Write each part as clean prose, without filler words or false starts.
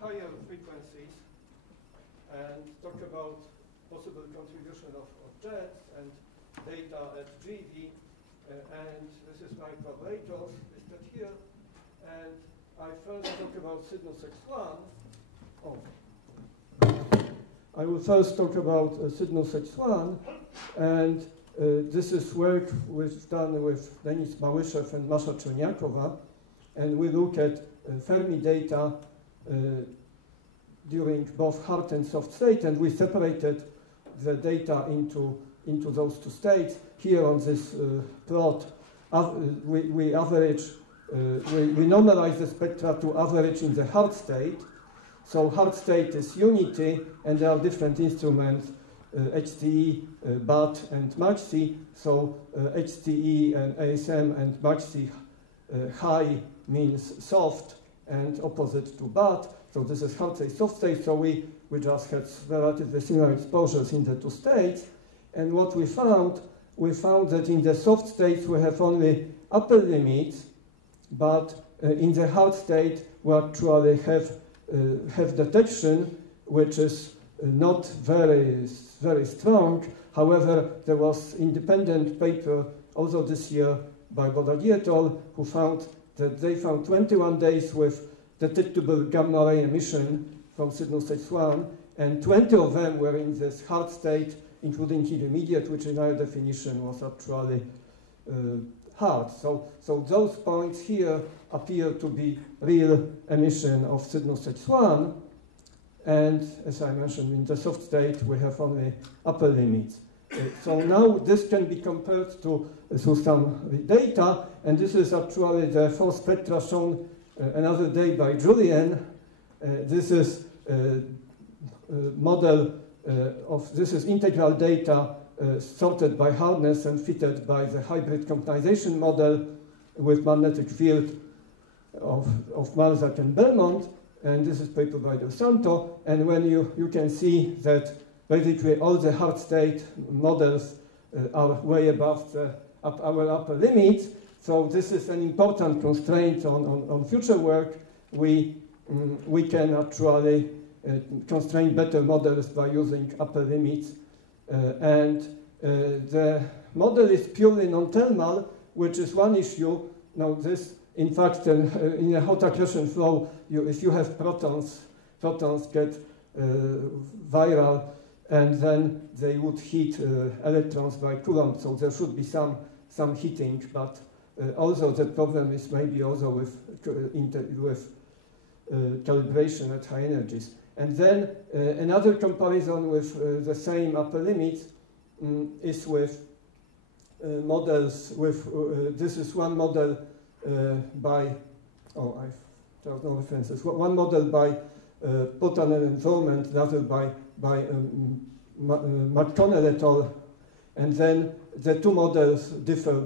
higher frequencies and talk about possible contribution of jets and data at GeV. And this is my collaborators listed here. And I first talk about Sidnus X1. Oh. I will first talk about Sidnus X1. And this is work we've done with Denis Małyszew and Masza Czerniakowa. And we look at Fermi data during both hard and soft state, and we separated the data into those two states. Here on this plot, we average, we normalize the spectra to average in the hard state. So hard state is unity, and there are different instruments, HTE, BAT, and MAXI. So HTE and ASM and MAXI high means soft and opposite to BAT. So this is hard state, soft state. So we just had relatively similar exposures in the two states. And what we found that in the soft states we have only upper limits, but in the hard state we actually have detection, which is not very strong. However, there was independent paper also this year by Bodagi et al. Who found that they found 21 days with detectable gamma ray emission from Sidnus X1, and 20 of them were in this hard state, including intermediate, which in our definition was actually hard. So those points here appear to be real emission of Sidnus X1, and as I mentioned, in the soft state we have only upper limits. So now this can be compared to some data, and this is actually the four spectra shown another day by Julian. This is model this is integral data sorted by hardness and fitted by the hybrid quantization model with magnetic field of Malzak and Belmont, and this is paper by Del Santo. And when you can see that basically all the hard state models are way above our upper limits. So this is an important constraint on future work. We can actually constrain better models by using upper limits. And the model is purely non-thermal, which is one issue. Now this, in fact, in a hot accretion flow, if you have protons get viral, and then they would heat electrons by Coulomb. So there should be some heating, but also the problem is maybe also with calibration at high energies. And then another comparison with the same upper limits is with models with, this is one model by, there are no references, one model by Potanen and Volment, the other by McConnell et al. And then the two models differ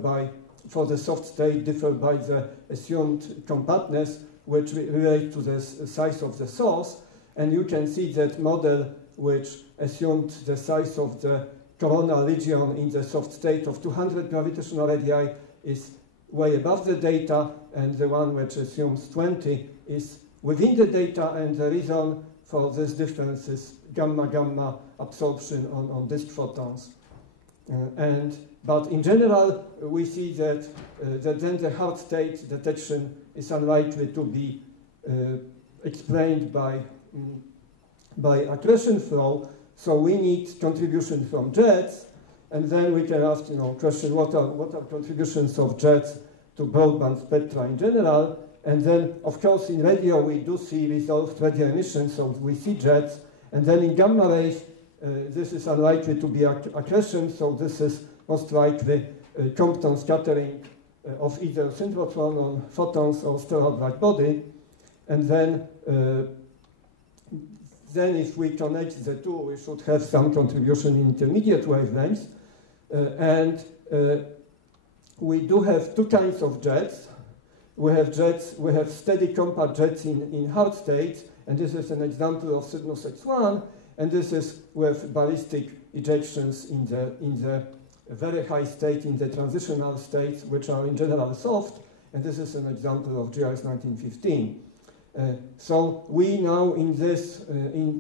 for the soft state, differ by the assumed compactness, which relate to the size of the source. And you can see that model which assumed the size of the coronal region in the soft state of 200 gravitational radii is way above the data, and the one which assumes 20 is within the data, and the reason for this difference is gamma-gamma absorption on disk photons. But in general, we see that then the hard state detection is unlikely to be explained by accretion flow, so we need contribution from jets, and then we can ask, question, what are contributions of jets to broadband spectra in general? And then, of course, in radio we do see resolved radio emission, so we see jets, and then in gamma rays this is unlikely to be accretion, so this is most likely Compton scattering of either synchrotron on photons or stellar black body. And then if we connect the two, we should have some contribution in intermediate wavelengths. And we do have two kinds of jets. We have steady compact jets in hard states, and this is an example of Sidnus X1, and this is with ballistic ejections in the very high state, in the transitional states, which are in general soft, and this is an example of GRS 1915. So we now in this,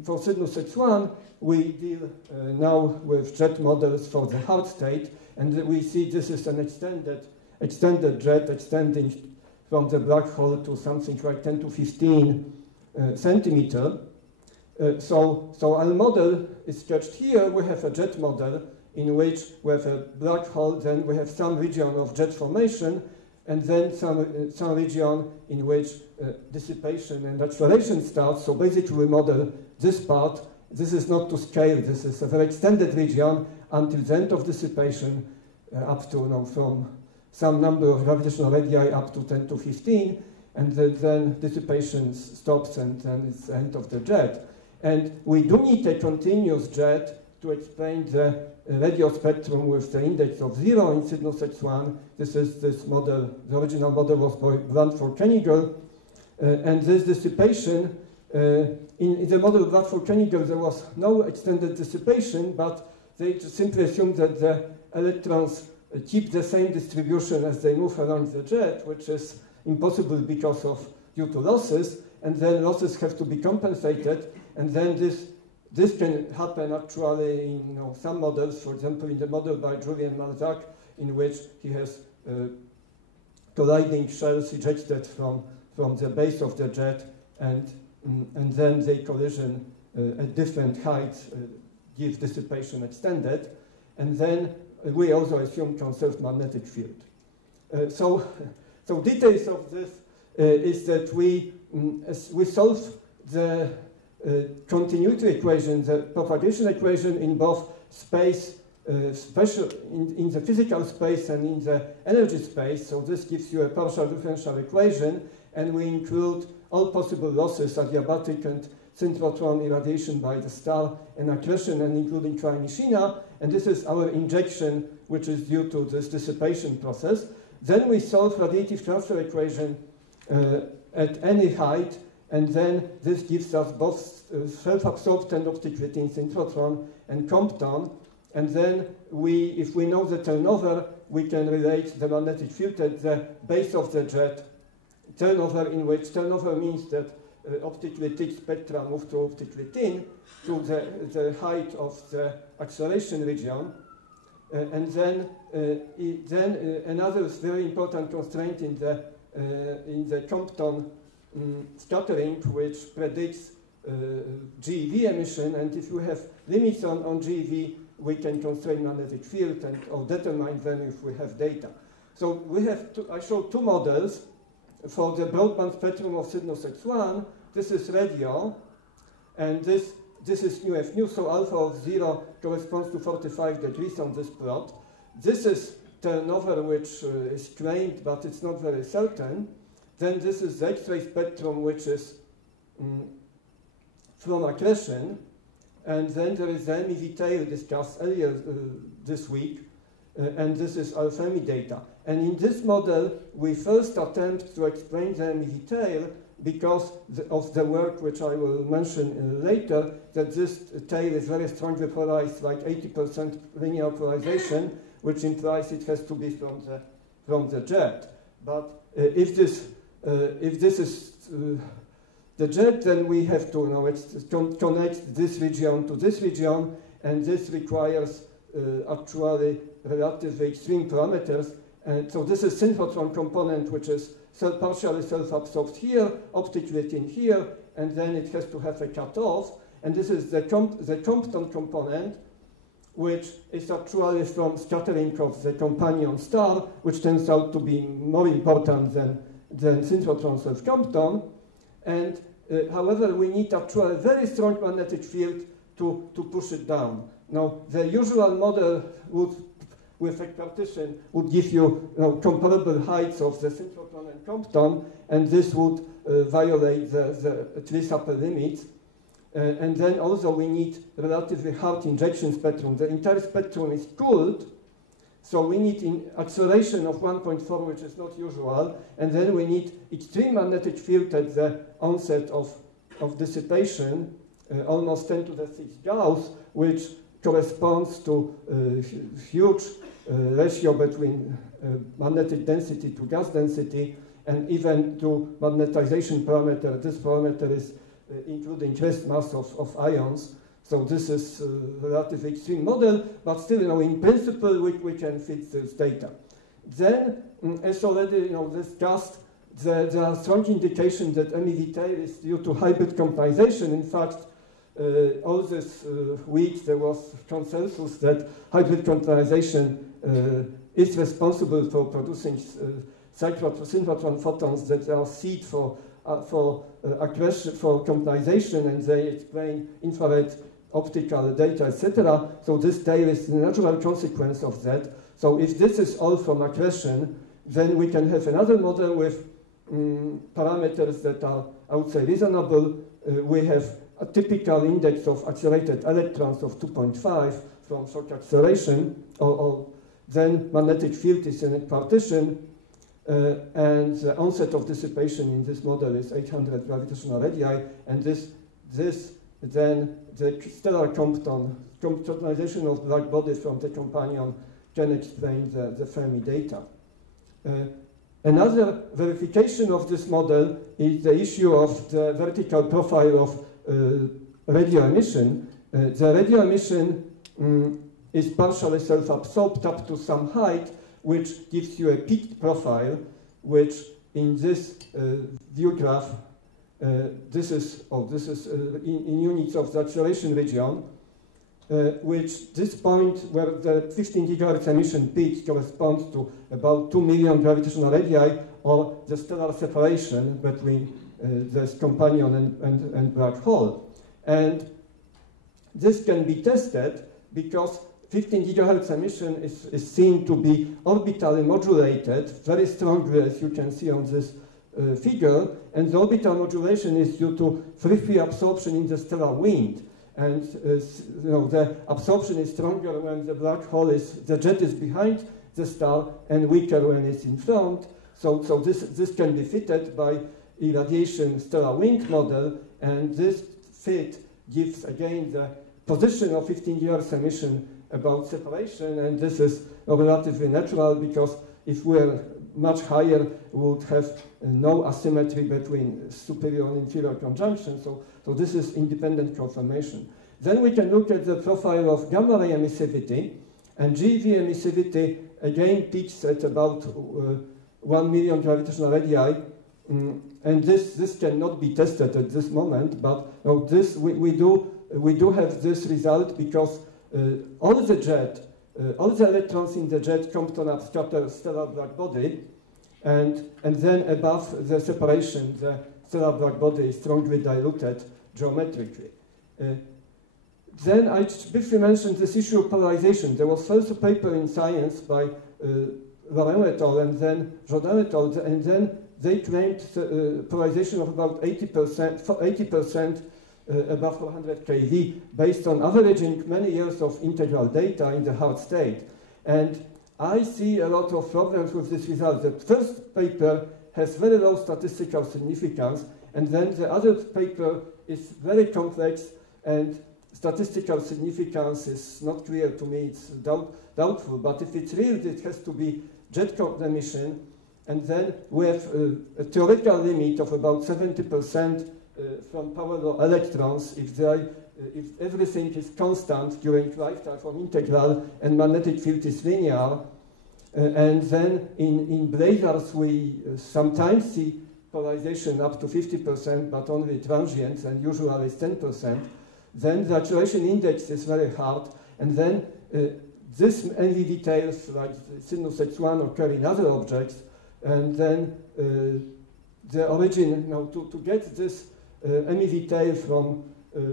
for Sinus X1, we deal now with jet models for the hard state, and we see this is an extended jet extending from the black hole to something like 10 to 15 centimeter. So our model is sketched here. We have a jet model in which we have a black hole, then we have some region of jet formation, and then some region in which dissipation and acceleration starts. So basically we model this part. This is not to scale. This is a very extended region until the end of dissipation, up to from some number of gravitational radii up to 10 to 15, and then dissipation stops, and then it's the end of the jet. And we do need a continuous jet to explain the radio spectrum with the index of 0 in Sinus X1. This is this model. The original model was by Bradford-Koeniger, and this dissipation, in the model of Bradford-Koeniger, there was no extended dissipation, but they just simply assumed that the electrons keep the same distribution as they move around the jet, which is impossible because of due to losses, and then losses have to be compensated, and then this can happen actually in some models. For example, in the model by Julien Malzac, in which he has colliding shells ejected from the base of the jet, and then they collision at different heights give dissipation extended, and then we also assume conserved magnetic field. So details of this is that we solve the continuity equation, the propagation equation in both space, in the physical space and in the energy space. So this gives you a partial differential equation, and we include all possible losses, adiabatic and synchrotron irradiation by the star, and accretion, and including Klein-Mishina, and this is our injection, which is due to this dissipation process. Then we solve radiative transfer equation at any height, and then this gives us both self-absorbed and optic-within synchrotron and Compton, and then if we know the turnover, we can relate the magnetic field at the base of the jet, turnover means that optic-within spectra move to optic-within to the height of the acceleration region, and then another very important constraint in the Compton scattering, which predicts GeV emission, and if you have limits on GeV, we can constrain magnetic field or determine them if we have data. So I showed two models for the broadband spectrum of Sinus X1. This is radio, and this is nu f nu, so alpha of 0 corresponds to 45 degrees on this plot. This is turnover, which is claimed, but it's not very certain. Then this is the X-ray spectrum, which is from accretion, and then there is the MEV tail discussed earlier this week, and this is alpha-ME data. And in this model, we first attempt to explain the MEV tail because of the work which I will mention later, that this tail is very strongly polarized, like 80% linear polarization, which implies it has to be from the jet. But if this is the jet, then we have to connect this region to this region, and this requires actually relatively extreme parameters. And so this is synchrotron component, which is partially self-absorbed here, optic-within here, and then it has to have a cutoff. And this is the Compton component, which is actually from scattering of the companion star, which turns out to be more important than synchrotron self-Compton. And however, we need actually a very strong magnetic field to push it down. Now, the usual model with a partition would give you comparable heights of the synchrotron and Compton, and this would violate the at least upper limits. And then also we need relatively hard injection spectrum. The entire spectrum is cooled, so we need acceleration of 1.4, which is not usual, and then we need extreme magnetic field at the onset of dissipation, almost 10 to the 6 Gauss, which corresponds to a huge ratio between magnetic density to gas density, and even to magnetization parameter. This parameter is including rest mass of ions. So this is a relatively extreme model, but still, in principle, we can fit this data. Then, as already discussed, there are strong indications that MEV tail is due to hybrid quantization. In fact, all this week there was consensus that hybrid quantization is responsible for producing synchrotron photons that are seed for accretion, for quantization, and they explain infrared optical data, etc. So this tail is the natural consequence of that. So if this is all from accretion, then we can have another model with parameters that are, I would say, reasonable. We have a typical index of accelerated electrons of 2.5 from shock acceleration, or then magnetic field is in a partition, and the onset of dissipation in this model is 800 gravitational radii, and then the stellar comptonization of black bodies from the companion can explain the Fermi data. Another verification of this model is the issue of the vertical profile of radio emission. The radio emission is partially self-absorbed up to some height, which gives you a peaked profile, which in this view graph, this is in units of the acceleration region, which this point where the 15 gigahertz emission peak corresponds to about 2 million gravitational radii, or the stellar separation between this companion and black hole. And this can be tested because 15 gigahertz emission is seen to be orbitally modulated very strongly, as you can see on this figure, and the orbital modulation is due to free absorption in the stellar wind. And the absorption is stronger when the black hole the jet is behind the star, and weaker when it's in front. So this can be fitted by irradiation stellar wind model, and this fit gives again the position of 15 gigahertz emission about separation, and this is relatively natural because if we're much higher, we would have no asymmetry between superior and inferior conjunction. So this is independent confirmation. Then we can look at the profile of gamma ray emissivity, and GeV emissivity again peaks at about 1 million gravitational radii, and this cannot be tested at this moment. But we do have this result because all the electrons in the jet compton up stellar black body, and then above the separation, the stellar black body is strongly diluted geometrically. Then I briefly mentioned this issue of polarization. There was first a paper in Science by Laurent et al. And then Jordan et al. And then they claimed polarization of about 80% above 400 keV, based on averaging many years of integral data in the hard state. And I see a lot of problems with this result. The first paper has very low statistical significance, and then the other paper is very complex, and statistical significance is not clear to me. It's doubtful, but if it's real, it has to be jet emission, and then we have a theoretical limit of about 70% from power law electrons if everything is constant during lifetime from integral and magnetic field is linear. And then in blazars we sometimes see polarization up to 50%, but only transient, and usually it's 10%. Then the acceleration index is very hard, and then this NV details like sinus X1 occur in other objects, and then the origin, to get this MEV tail from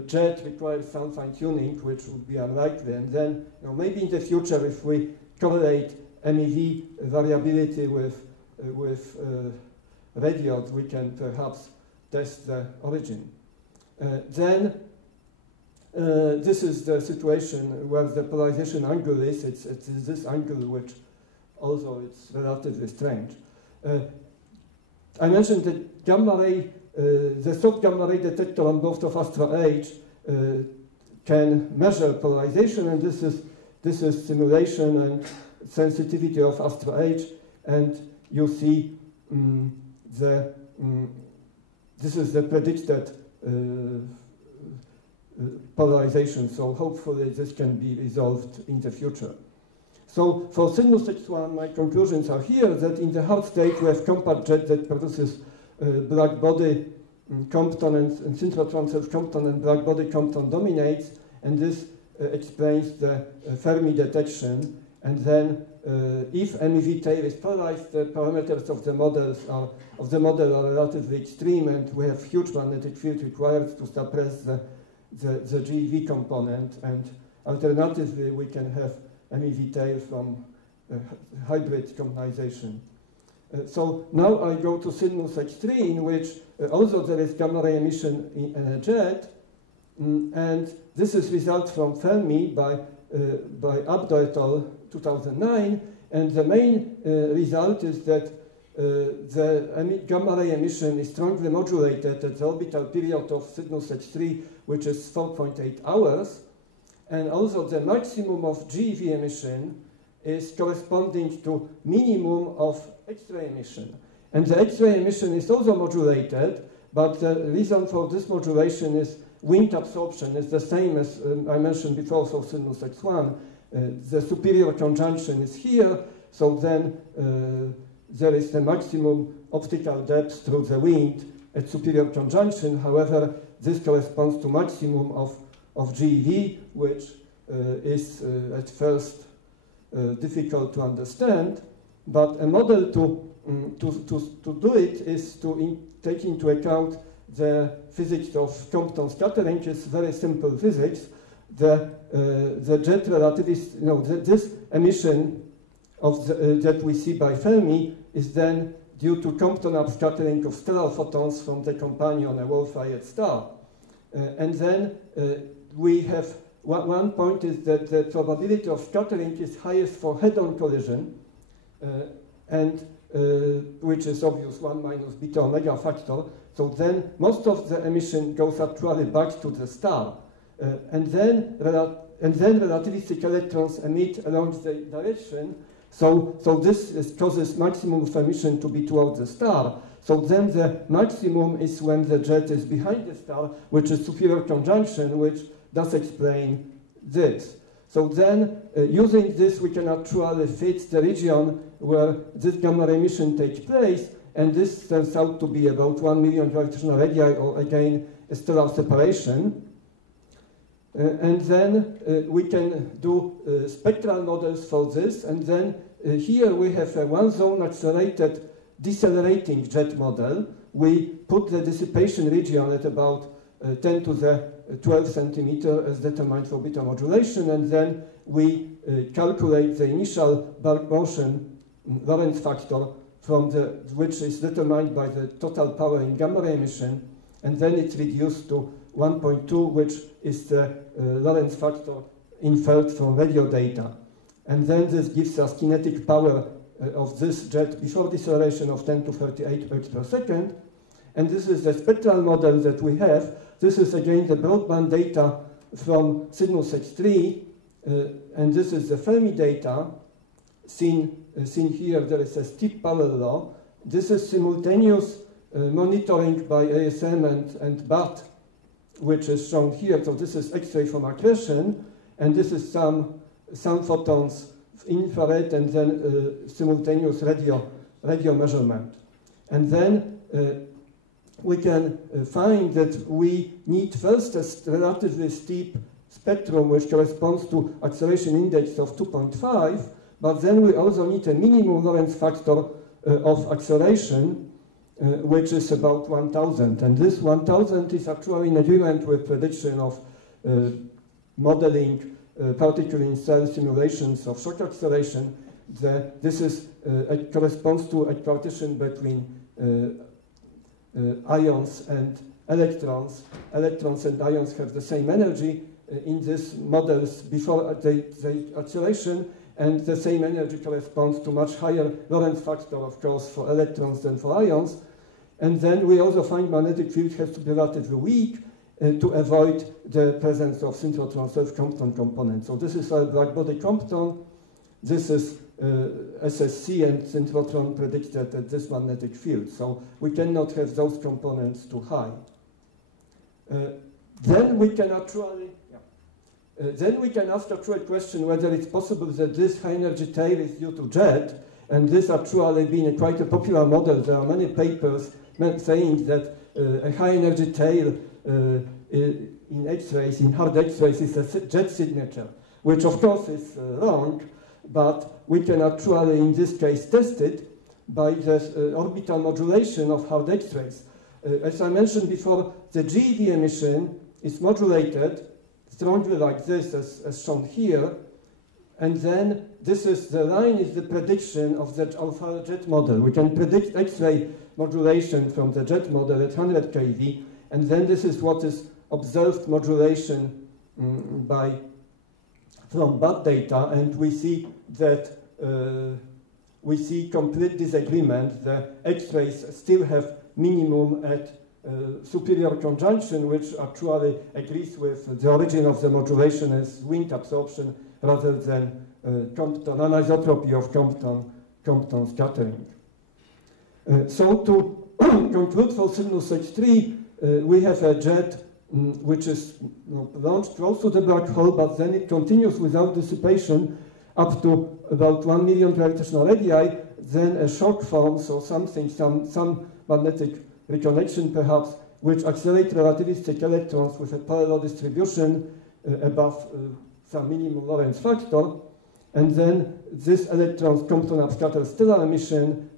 jet requires some fine-tuning, which would be unlikely. And then maybe in the future, if we correlate MEV variability with radiods, we can perhaps test the origin. Then this is the situation where the polarization angle is. It's this angle, which also it's relatively strange. I mentioned that gamma ray, the soft gamma ray detector on board of Astra H can measure polarization, and this is simulation and sensitivity of Astra H, and you see this is the predicted polarization, so hopefully this can be resolved in the future. So for sinus X1, my conclusions are here that in the hard state we have compact jet that produces black body Compton and synchrotron self-Compton and black body Compton dominates, and this explains the Fermi detection. And then if MEV tail is polarized, the parameters of the model are relatively extreme, and we have huge magnetic field required to suppress the GeV component, and alternatively we can have MEV tail from hybrid quantization. So now I go to sinus X3, in which also there is gamma ray emission in a jet, and this is result from Fermi by Abdo et al. 2009, and the main result is that the gamma ray emission is strongly modulated at the orbital period of sinus X3, which is 4.8 hours, and also the maximum of GeV emission is corresponding to minimum of X-ray emission. And the X-ray emission is also modulated, but the reason for this modulation is wind absorption. It's the same as I mentioned before for sinus X1. The superior conjunction is here, so then there is the maximum optical depth through the wind at superior conjunction. However, this corresponds to maximum of GeV, which is at first difficult to understand, but a model to do it is to take into account the physics of Compton scattering. Is very simple physics. The jet relativist, this emission of that we see by Fermi is then due to Compton upscattering of stellar photons from the companion, a Wolf-Rayet star. And then we have one point is that the probability of scattering is highest for head-on collision, and which is obvious 1 minus beta omega factor. So then most of the emission goes actually back to the star. And then relativistic electrons emit along the direction. So this causes maximum of emission to be towards the star. So then the maximum is when the jet is behind the star, which is superior conjunction, which does explain this. So then, using this, we can actually fit the region where this gamma ray emission takes place, and this turns out to be about 1 million gravitational radii, or again, a stellar separation. And then we can do spectral models for this, and then here we have a one-zone accelerated decelerating jet model. We put the dissipation region at about 10 to the 12 centimeter as determined for beta modulation, and then we calculate the initial bulk motion Lorentz factor which is determined by the total power in gamma ray emission, and then it's reduced to 1.2, which is the Lorentz factor inferred from radio data. And then this gives us kinetic power of this jet before deceleration of 10 to 38 ergs per second. And this is the spectral model that we have. This is again the broadband data from sinus X3, and this is the Fermi data. Seen here, there is a steep power law. This is simultaneous monitoring by ASM and BAT, which is shown here. So this is X-ray from accretion, and this is some photons infrared, and then simultaneous radio measurement. And then we can find that we need first a relatively steep spectrum, which corresponds to acceleration index of 2.5, but then we also need a minimum Lorentz factor of acceleration, which is about 1,000. And this 1,000 is actually in agreement with prediction of modeling particle in cell simulations of shock acceleration. This corresponds to a partition between ions and electrons. Electrons and ions have the same energy in these models before the acceleration, and the same energy corresponds to much higher Lorentz factor, of course, for electrons than for ions. And then we also find magnetic field has to be relatively weak to avoid the presence of synchrotron self-Compton components. So this is our black body Compton. This is SSC and synchrotron predicted at this magnetic field. So we cannot have those components too high. Then we can actually ask a question whether it's possible that this high energy tail is due to jet, and this actually being quite a popular model. There are many papers saying that a high energy tail in X-rays, in hard X-rays, is a jet signature, which of course is wrong, but we can actually in this case test it by the orbital modulation of hard X-rays. As I mentioned before, the GeV emission is modulated strongly like this, as shown here, and then the line is the prediction of our jet model. We can predict X-ray modulation from the jet model at 100 keV, and then this is what is observed modulation from bad data, and we see that we see complete disagreement. The X-rays still have minimum at superior conjunction, which actually agrees with the origin of the modulation as wind absorption rather than anisotropy of Compton scattering. So to conclude for Cygnus X3, we have a jet which is launched close to the black hole, but then it continues without dissipation up to about 1 million gravitational radii. Then a shock forms or something, some magnetic reconnection perhaps, which accelerate relativistic electrons with a parallel distribution above some minimum Lorentz factor, and then these electrons Compton upscatter stellar emission,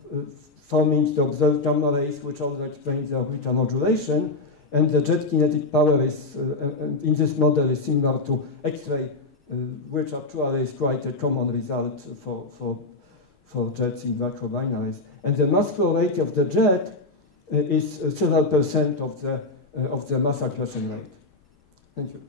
forming the observed gamma rays, which also explains the orbital modulation, and the jet kinetic power is, in this model, is similar to X-ray, which actually is quite a common result for jets in black hole binaries. And the mass flow rate of the jet is several % of the mass accretion rate. Thank you.